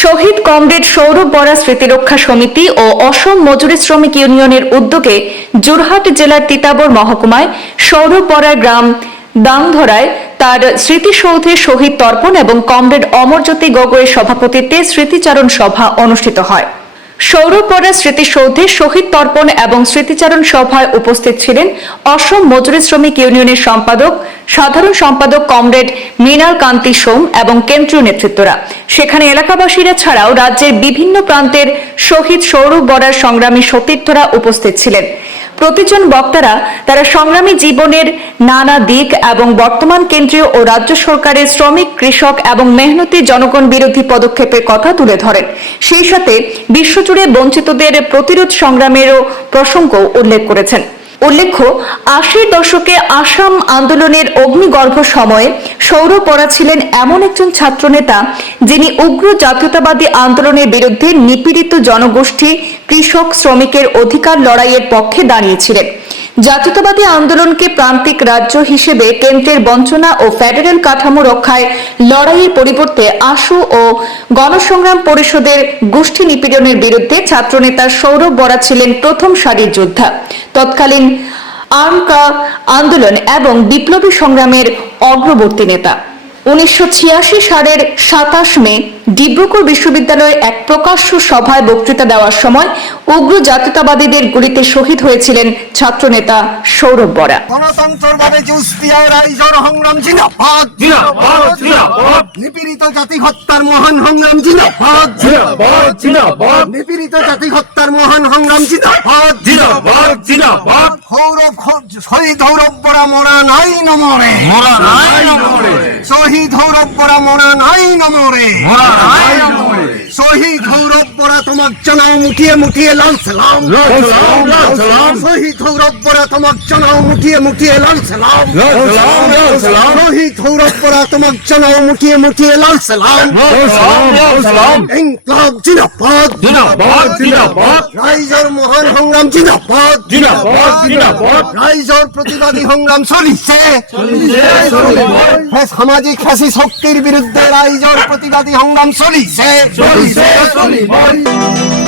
শহীদ comrade Sourav Bora স্মৃতিরক্ষা সমিতি ও অসম মজুরি শ্রমিক ইউনিয়নের উদ্যোগে যোরহাট জেলার তিতাবর মহকুমায় সৌরভ বরার গ্রাম দাংধরায় তার স্মৃতিসৌধে শহীদ তর্পণ এবং কমরেড অমরজ্যোতি গগৈয়ের সভাপতিত্বে স্মৃতিচারণ সভা অনুষ্ঠিত হয়। সৌরভ বরা স্মৃতিসৌধে শহীদ তর্পণ এবং স্মৃতিচারণ সভায় উপস্থিত ছিলেন অসম মজুরি শ্রমিক ইউনিয়নের সম্পাদক, সাধারণ সম্পাদক কমরেড মৃণাল কান্তি সোম এবং কেন্দ্রীয় নেতৃত্বরা। সেখানে এলাকাবাসীরা ছাড়াও রাজ্যের বিভিন্ন প্রান্তের শহীদ সৌরভ বরার সংগ্রামী সতীর্থরা উপস্থিত ছিলেন। প্রতিজন বক্তারা তারা সংগ্রামী জীবনের নানা দিক এবং বর্তমান কেন্দ্রীয় ও রাজ্য সরকারের শ্রমিক, কৃষক এবং মেহনতি জনগণ বিরোধী পদক্ষেপের কথা তুলে ধরেন। সেই সাথে বিশ্বজুড়ে বঞ্চিতদের প্রতিরোধ সংগ্রামেরও প্রসঙ্গ উল্লেখ করেছেন। উল্লেখ্য, আশির দশকে আসাম আন্দোলনের অগ্নিগর্ভ সময়ে সৌর বরা ছিলেন এমন একজন ছাত্রনেতা যিনি উগ্র জাতীয়তাবাদী আন্দোলনের বিরুদ্ধে নিপীড়িত জনগোষ্ঠী, কৃষক, শ্রমিকের অধিকার লড়াইয়ের পক্ষে দাঁড়িয়েছিলেন। জাতীয়তাবাদী আন্দোলনকে প্রান্তিক রাজ্য হিসেবে কেন্দ্রের বঞ্চনা ও ফেডারেল কাঠামো রক্ষায় লড়াইয়ের পরিবর্তে আশু ও গণসংগ্রাম পরিষদের গোষ্ঠী নিপীড়নের বিরুদ্ধে ছাত্রনেতা সৌরভ বরা ছিলেন প্রথম সারির যোদ্ধা। তৎকালীন আর্মকা আন্দোলন এবং বিপ্লবী সংগ্রামের অগ্রবর্তী নেতা। উনিশশো সালের সাতাশ মে ডিব্রুগড় বিশ্ববিদ্যালয়ে এক প্রকাশ্য সভায় বক্তৃতা দেওয়ার সময় উগ্র জাতীয়তাবাদীদের গুলিতে শহীদ হয়েছিলেন ছাত্রনেতা সৌরভ বরা। নিপীড়িত। সৌরভ শহীদ সৌরভ বরা মরা নাই নমরে মরা নাই নমরে। শহীদ সৌরভ বরা মরা নাই নমরে মরা নাই নমরে। শহীদ সৌরভ বরা তোমাক জনাও মুঠিয়ে মুঠিয়ে লাল সালাম। শহীদ সৌরভ বরা তোমাক জনাও মুঠিয়ে মুঠিয়ে লাল সালাম। শহীদ সৌরভ বরা তোমাক জনাও মুঠিয়ে মুঠিয়ে লাল সালাম। ইনকলাব জিন্দাবাদ। জিন্দাবাদ, জিন্দাবাদ। রাইজর মহান সংগ্রাম জিন্দাবাদ। জিন্দাবাদ, জিন্দাবাদ। রাইজর প্রতিবাদী সংগ্রাম চলিছে। সামাজিক ফাঁসি শক্তির বিরুদ্ধে রাইজর প্রতিবাদী সংগ্রাম চলিছে। চলিছে, চলিছে।